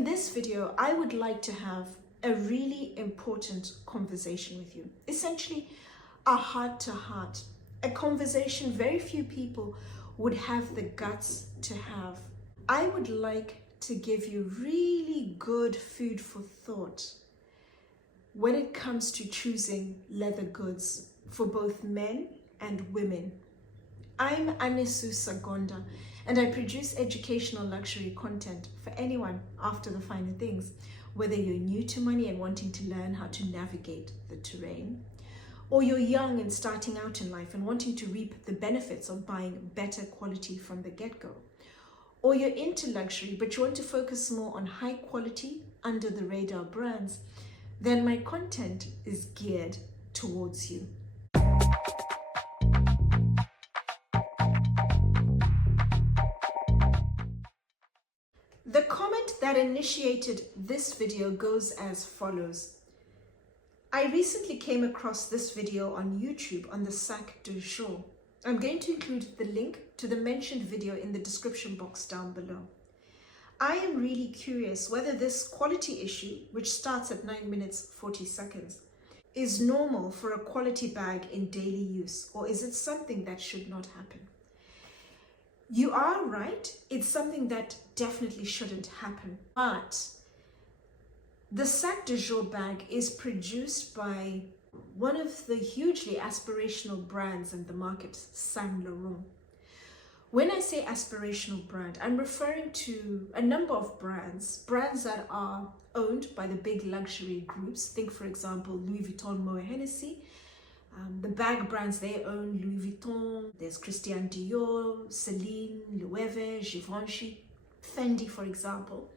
In this video, I would like to have a really important conversation with you. Essentially, a heart-to-heart, a conversation very few people would have the guts to have. I would like to give you really good food for thought when it comes to choosing leather goods for both men and women. I'm Anesu Sagonda, and I produce educational luxury content for anyone after the finer things, whether you're new to money and wanting to learn how to navigate the terrain, or you're young and starting out in life and wanting to reap the benefits of buying better quality from the get-go, or you're into luxury but you want to focus more on high quality, under the radar brands, then my content is geared towards you. The comment that initiated this video goes as follows. I recently came across this video on YouTube on the sac du jour. I'm going to include the link to the mentioned video in the description box down below. I am really curious whether this quality issue, which starts at 9 minutes 40 seconds, is normal for a quality bag in daily use, or is it something that should not happen? You are right, it's something that definitely shouldn't happen, but the sac du jour bag is produced by one of the hugely aspirational brands in the market, Saint Laurent. When I say aspirational brand, I'm referring to a number of brands that are owned by the big luxury groups. Think, for example, Louis Vuitton, Moda, Hennessy. The bag brands they own, Louis Vuitton, there's Christian Dior, Celine, Loewe, Givenchy, Fendi, for example.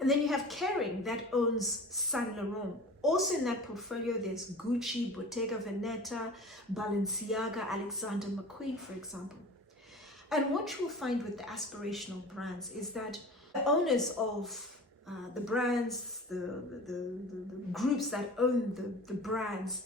And then you have Kering that owns Saint Laurent. Also in that portfolio, there's Gucci, Bottega Veneta, Balenciaga, Alexander McQueen, for example. And what you will find with the aspirational brands is that the owners of the brands, the groups that own the brands,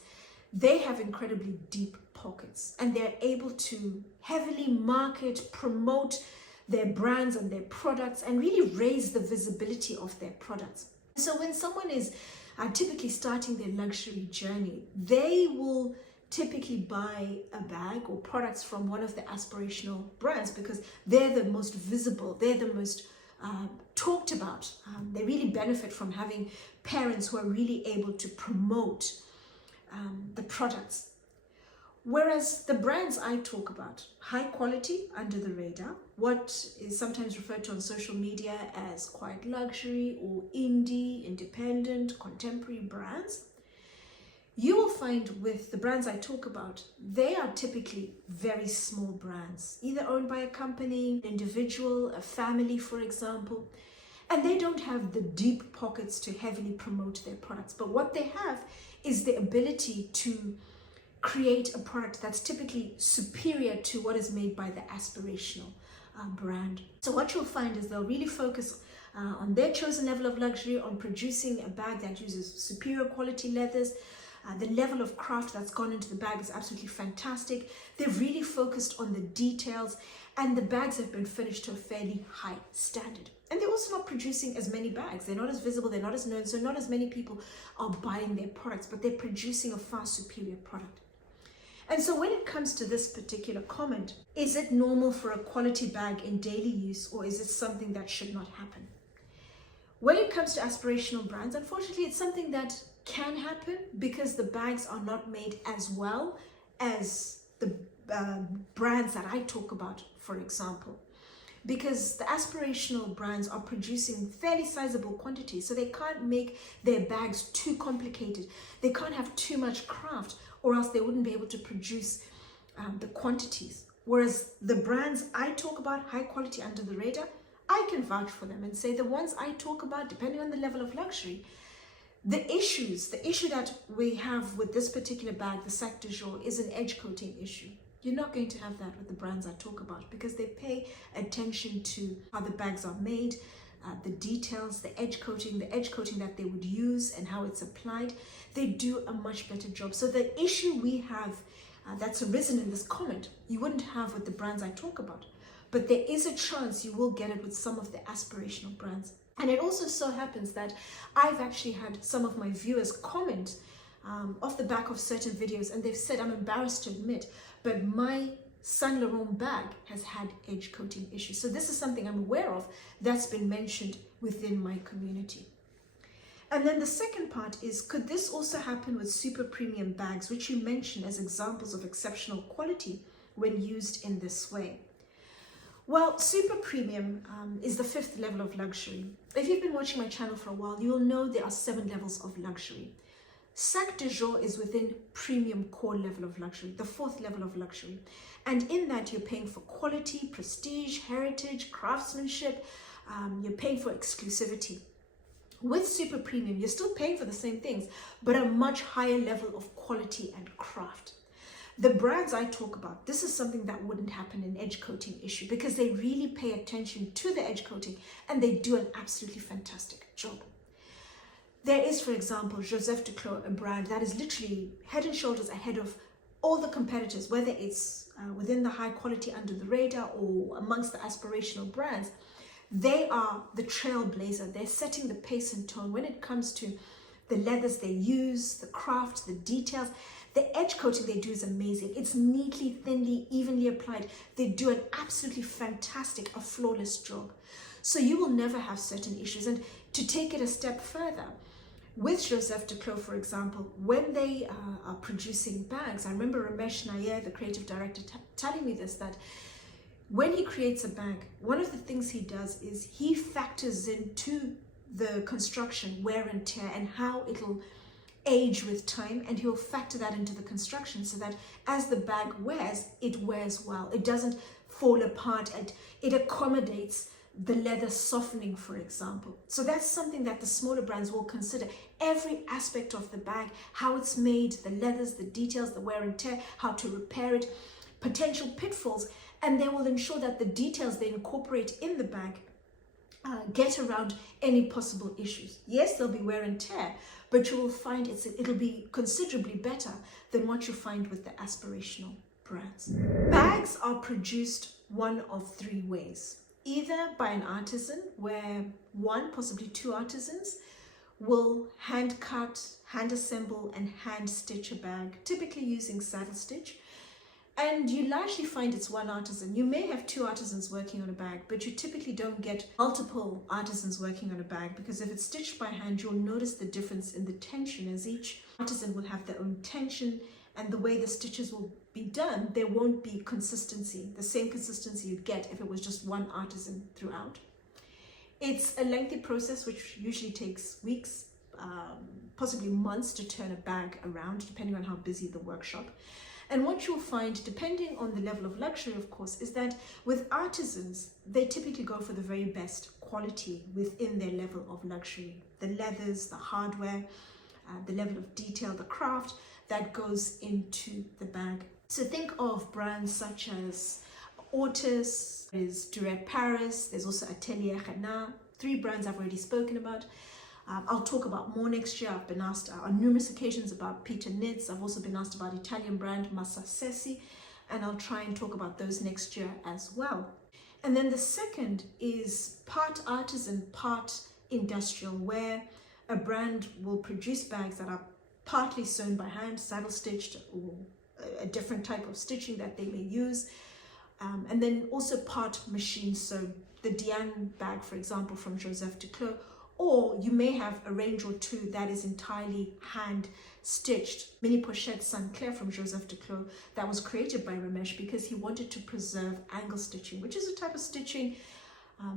they have incredibly deep pockets and they're able to heavily market, promote their brands and their products and really raise the visibility of their products. So when someone is typically starting their luxury journey, they will typically buy a bag or products from one of the aspirational brands because they're the most visible, they're the most talked about. They really benefit from having parents who are really able to promote the products. Whereas the brands I talk about, high quality, under the radar, what is sometimes referred to on social media as quite luxury or indie, independent, contemporary brands, you will find with the brands I talk about, they are typically very small brands, either owned by a company, an individual, a family, for example, and they don't have the deep pockets to heavily promote their products. But what they have is the ability to create a product that's typically superior to what is made by the aspirational brand. So what you'll find is they'll really focus on their chosen level of luxury, on producing a bag that uses superior quality leathers. The level of craft that's gone into the bag is absolutely fantastic. They've really focused on the details and the bags have been finished to a fairly high standard. And they're also not producing as many bags. They're not as visible, they're not as known, so not as many people are buying their products, but they're producing a far superior product. And so when it comes to this particular comment, is it normal for a quality bag in daily use, or is it something that should not happen? When it comes to aspirational brands, unfortunately, it's something that can happen because the bags are not made as well as the brands that I talk about, for example. Because the aspirational brands are producing fairly sizable quantities, so they can't make their bags too complicated. They can't have too much craft, or else they wouldn't be able to produce the quantities. Whereas the brands I talk about, high quality, under the radar, I can vouch for them and say the ones I talk about, depending on the level of luxury, the issue that we have with this particular bag, the sac du jour, is an edge coating issue. You're not going to have that with the brands I talk about because they pay attention to how the bags are made, the details, the edge coating that they would use and how it's applied. They do a much better job. So the issue we have that's arisen in this comment, you wouldn't have with the brands I talk about. But there is a chance you will get it with some of the aspirational brands. And it also so happens that I've actually had some of my viewers comment off the back of certain videos, and they've said, I'm embarrassed to admit, but my Saint Laurent bag has had edge coating issues. So this is something I'm aware of that's been mentioned within my community. And then the second part is, could this also happen with super premium bags, which you mention as examples of exceptional quality when used in this way? Well, super premium is the 5th level of luxury. If you've been watching my channel for a while, you'll know there are 7 levels of luxury. Sac de jour is within premium core level of luxury, the 4th level of luxury. And in that, you're paying for quality, prestige, heritage, craftsmanship. You're paying for exclusivity. With super premium, you're still paying for the same things, but a much higher level of quality and craft. The brands I talk about, this is something that wouldn't happen in edge coating issue, because they really pay attention to the edge coating and they do an absolutely fantastic job. There is, for example, Joseph Duclos, a brand that is literally head and shoulders ahead of all the competitors, whether it's within the high quality under the radar or amongst the aspirational brands. They are the trailblazer. They're setting the pace and tone when it comes to the leathers they use, the craft, the details. The edge coating they do is amazing. It's neatly, thinly, evenly applied. They do an absolutely fantastic, a flawless job. So you will never have certain issues. And to take it a step further, with Joseph Duclos, for example, when they are producing bags, I remember Ramesh Nair, the creative director, telling me this, that when he creates a bag, one of the things he does is he factors into the construction wear and tear and how it'll age with time, and he'll factor that into the construction so that as the bag wears, it wears well. It doesn't fall apart, and it accommodates the leather softening, for example. So that's something that the smaller brands will consider. Every aspect of the bag, how it's made, the leathers, the details, the wear and tear, how to repair it, potential pitfalls, and they will ensure that the details they incorporate in the bag get around any possible issues. Yes, there'll be wear and tear, but you will find it'll be considerably better than what you find with the aspirational brands. Bags are produced one of 3 ways. Either by an artisan, where 1, possibly 2 artisans will hand cut, hand assemble, and hand stitch a bag, typically using saddle stitch. And you largely find it's 1 artisan. You may have 2 artisans working on a bag, but you typically don't get multiple artisans working on a bag, because if it's stitched by hand, you'll notice the difference in the tension, as each artisan will have their own tension, and the way the stitches will be done, there won't be consistency, the same consistency you'd get if it was just 1 artisan throughout. It's a lengthy process, which usually takes weeks, possibly months to turn a bag around, depending on how busy the workshop. And what you'll find, depending on the level of luxury, of course, is that with artisans, they typically go for the very best quality within their level of luxury. The leathers, the hardware, the level of detail, the craft that goes into the bag. So think of brands such as Ortis, there's Duret Paris, there's also Atelier Renard, 3 brands I've already spoken about. I'll talk about more next year. I've been asked on numerous occasions about Peter Knits. I've also been asked about Italian brand Massasesi, and I'll try and talk about those next year as well. And then the second is part artisan, part industrial, where a brand will produce bags that are partly sewn by hand, saddle stitched, or a different type of stitching that they may use. And then also part machine sewn, the Diane bag, for example, from Joseph Duclos. Or you may have a range or 2 that is entirely hand stitched. Mini Pochette Saint Clair from Joseph Duclos that was created by Ramesh because he wanted to preserve angle stitching, which is a type of stitching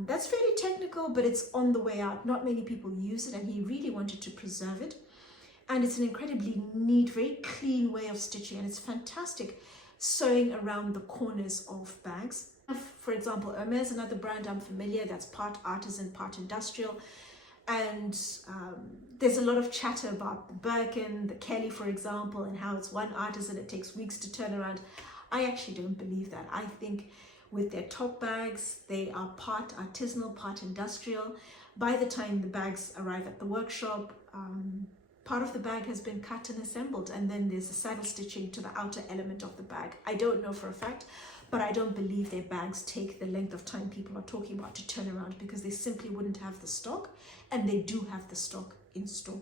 that's fairly technical, but it's on the way out. Not many people use it, and he really wanted to preserve it. And it's an incredibly neat, very clean way of stitching, and it's fantastic sewing around the corners of bags. For example, Hermes, another brand I'm familiar, that's part artisan, part industrial. And there's a lot of chatter about the Birkin, the Kelly, for example, and how it's 1 artisan, it takes weeks to turn around. I actually don't believe that. I think with their top bags, they are part artisanal, part industrial. By the time the bags arrive at the workshop, part of the bag has been cut and assembled, and then there's a saddle stitching to the outer element of the bag. I don't know for a fact, but I don't believe their bags take the length of time people are talking about to turn around, because they simply wouldn't have the stock, and they do have the stock in store.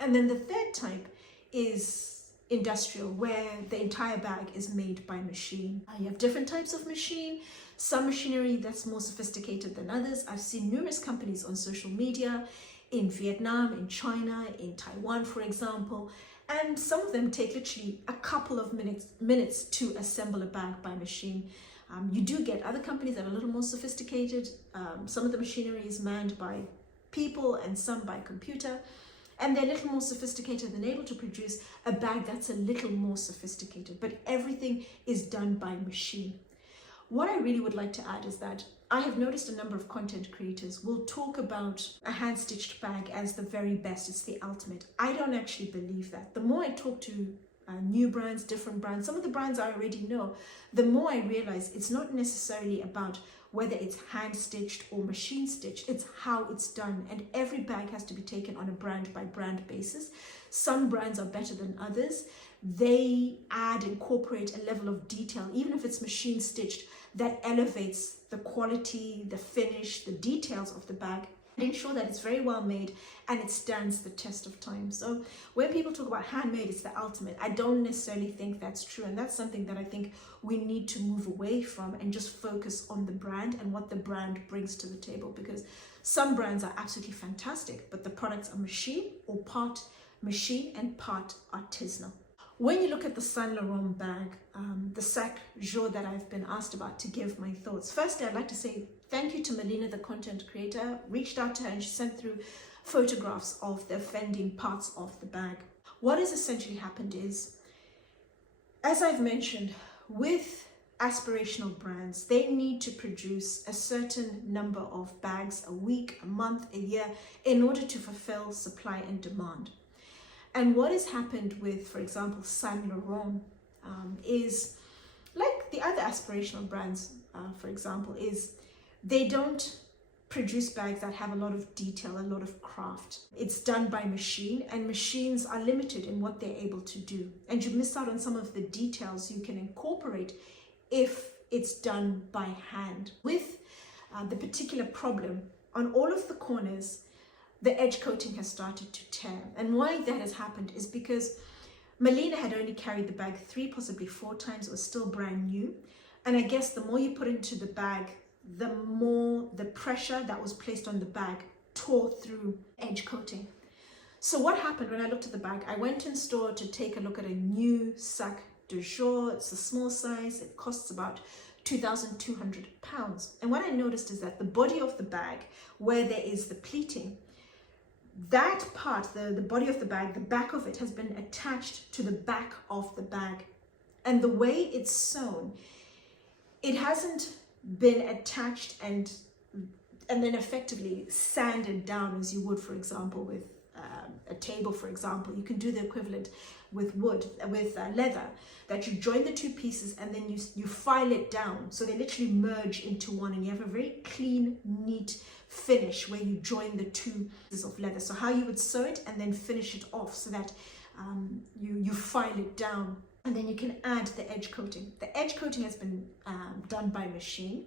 And then the third type is industrial, where the entire bag is made by machine. You have different types of machine, some machinery that's more sophisticated than others. I've seen numerous companies on social media in Vietnam, in China, in Taiwan, for example, and some of them take literally a couple of minutes to assemble a bag by machine. You do get other companies that are a little more sophisticated. Some of the machinery is manned by people and some by computer, and they're a little more sophisticated and able to produce a bag that's a little more sophisticated, but everything is done by machine. What I really would like to add is that I have noticed a number of content creators will talk about a hand-stitched bag as the very best, it's the ultimate. I don't actually believe that. The more I talk to new brands, different brands, some of the brands I already know, the more I realize it's not necessarily about whether it's hand-stitched or machine-stitched, it's how it's done. And every bag has to be taken on a brand-by-brand basis. Some brands are better than others. They incorporate a level of detail, even if it's machine-stitched, that elevates the quality, the finish, the details of the bag, and ensure that it's very well made and it stands the test of time. So when people talk about handmade, it's the ultimate. I don't necessarily think that's true, and that's something that I think we need to move away from and just focus on the brand and what the brand brings to the table, because some brands are absolutely fantastic, but the products are machine or part machine and part artisanal. When you look at the Saint Laurent bag, the sac jour that I've been asked about to give my thoughts, firstly, I'd like to say thank you to Melina, the content creator. Reached out to her and she sent through photographs of the offending parts of the bag. What has essentially happened is, as I've mentioned, with aspirational brands, they need to produce a certain number of bags a week, a month, a year, in order to fulfill supply and demand. And what has happened with, for example, Saint Laurent is, like the other aspirational brands, for example, is they don't produce bags that have a lot of detail, a lot of craft. It's done by machine, and machines are limited in what they're able to do. And you miss out on some of the details you can incorporate if it's done by hand. With the particular problem, on all of the corners, the edge coating has started to tear. And why that has happened is because Melina had only carried the bag 3, possibly 4 times. It was still brand new. And I guess the more you put into the bag, the more the pressure that was placed on the bag tore through edge coating. So what happened when I looked at the bag, I went in store to take a look at a new sac de jour. It's a small size. It costs about £2,200. And what I noticed is that the body of the bag, where there is the pleating, that part, the body of the bag, the back of it has been attached to the back of the bag. And the way it's sewn, it hasn't been attached and then effectively sanded down as you would, for example, with a table, for example. You can do the equivalent with wood, with leather, that you join the 2 pieces and then you file it down. So they literally merge into one, and you have a very clean, neat finish where you join the 2 pieces of leather. So how you would sew it and then finish it off so that you file it down, and then you can add the edge coating. The edge coating has been done by machine,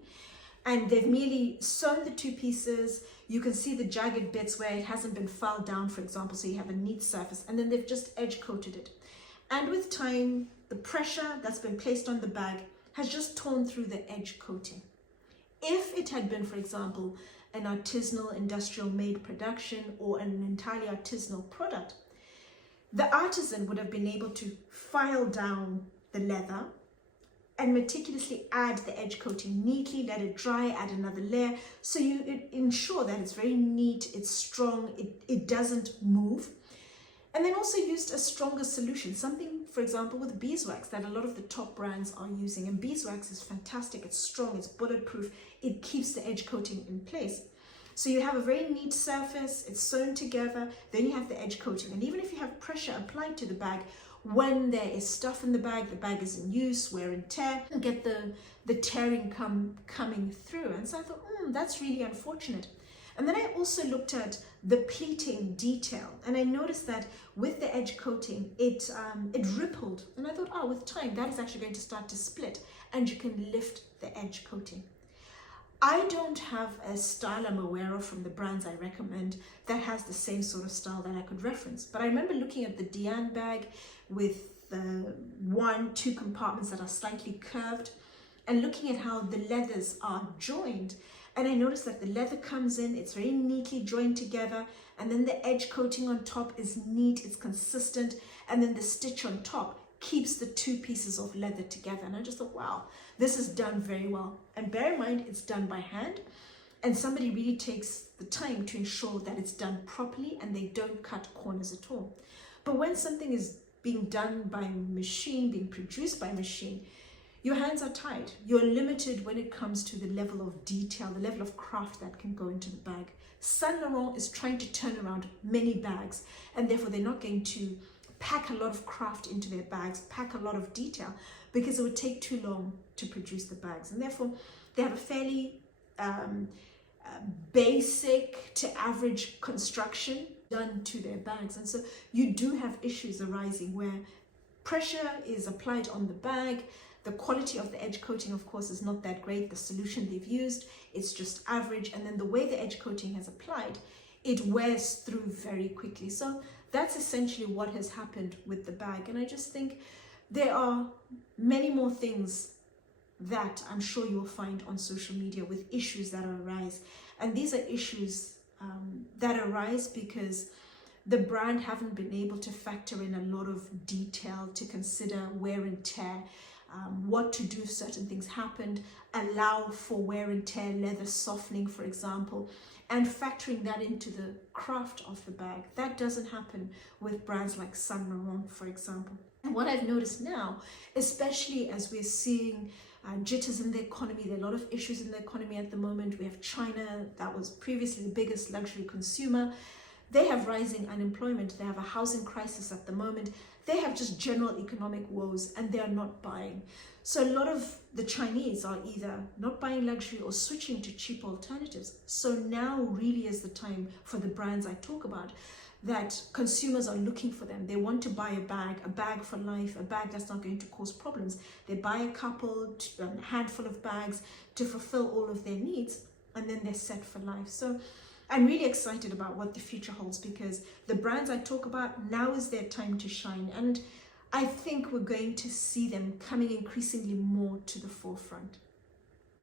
and they've merely sewn the 2 pieces. You can see the jagged bits where it hasn't been filed down, for example, so you have a neat surface, and then they've just edge coated it. And with time, the pressure that's been placed on the bag has just torn through the edge coating. If it had been, for example, an artisanal industrial made production or an entirely artisanal product, the artisan would have been able to file down the leather and meticulously add the edge coating neatly, let it dry, add another layer, so you ensure that it's very neat, it's strong, it doesn't move. And then also used a stronger solution, something, for example, with beeswax that a lot of the top brands are using. And beeswax is fantastic, it's strong, it's bulletproof, it keeps the edge coating in place. So you have a very neat surface, it's sewn together, then you have the edge coating. And even if you have pressure applied to the bag, when there is stuff in the bag is in use, wear and tear, you get the tearing coming through. And so I thought, that's really unfortunate. And then I also looked at the pleating detail, and I noticed that with the edge coating, it rippled. And I thought, oh, with time, that is actually going to start to split, and you can lift the edge coating. I don't have a style I'm aware of from the brands I recommend that has the same sort of style that I could reference. But I remember looking at the Diane bag with the 1-2 compartments that are slightly curved, and looking at how the leathers are joined. And I noticed that the leather comes in, it's very neatly joined together, and then the edge coating on top is neat, it's consistent, and then the stitch on top keeps the 2 pieces of leather together. And I just thought, wow, this is done very well. And bear in mind, it's done by hand, and somebody really takes the time to ensure that it's done properly and they don't cut corners at all. But when something is being done by machine, being produced by machine, your hands are tied. You're limited when it comes to the level of detail, the level of craft that can go into the bag. Saint Laurent is trying to turn around many bags, and therefore they're not going to pack a lot of craft into their bags, pack a lot of detail, because it would take too long to produce the bags. And therefore they have a fairly basic to average construction done to their bags. And so you do have issues arising where pressure is applied on the bag. The quality of the edge coating, of course, is not that great. The solution they've used, it's just average. And then the way the edge coating has applied, it wears through very quickly. So that's essentially what has happened with the bag. And I just think there are many more things that I'm sure you'll find on social media with issues that arise. And these are issues that arise because the brand haven't been able to factor in a lot of detail to consider wear and tear, what to do if certain things happened, allow for wear and tear, leather softening, for example, and factoring that into the craft of the bag. That doesn't happen with brands like Saint Laurent, for example. And what I've noticed now, especially as we're seeing jitters in the economy, there are a lot of issues in the economy at the moment. We have China, that was previously the biggest luxury consumer. They have rising unemployment. They have a housing crisis at the moment. They have just general economic woes, and they are not buying. So a lot of the Chinese are either not buying luxury or switching to cheap alternatives. So now really is the time for the brands I talk about, that consumers are looking for them. They want to buy a bag for life, a bag that's not going to cause problems. They buy a couple, a handful of bags to fulfill all of their needs, and then they're set for life. So I'm really excited about what the future holds, because the brands I talk about, now is their time to shine. And I think we're going to see them coming increasingly more to the forefront.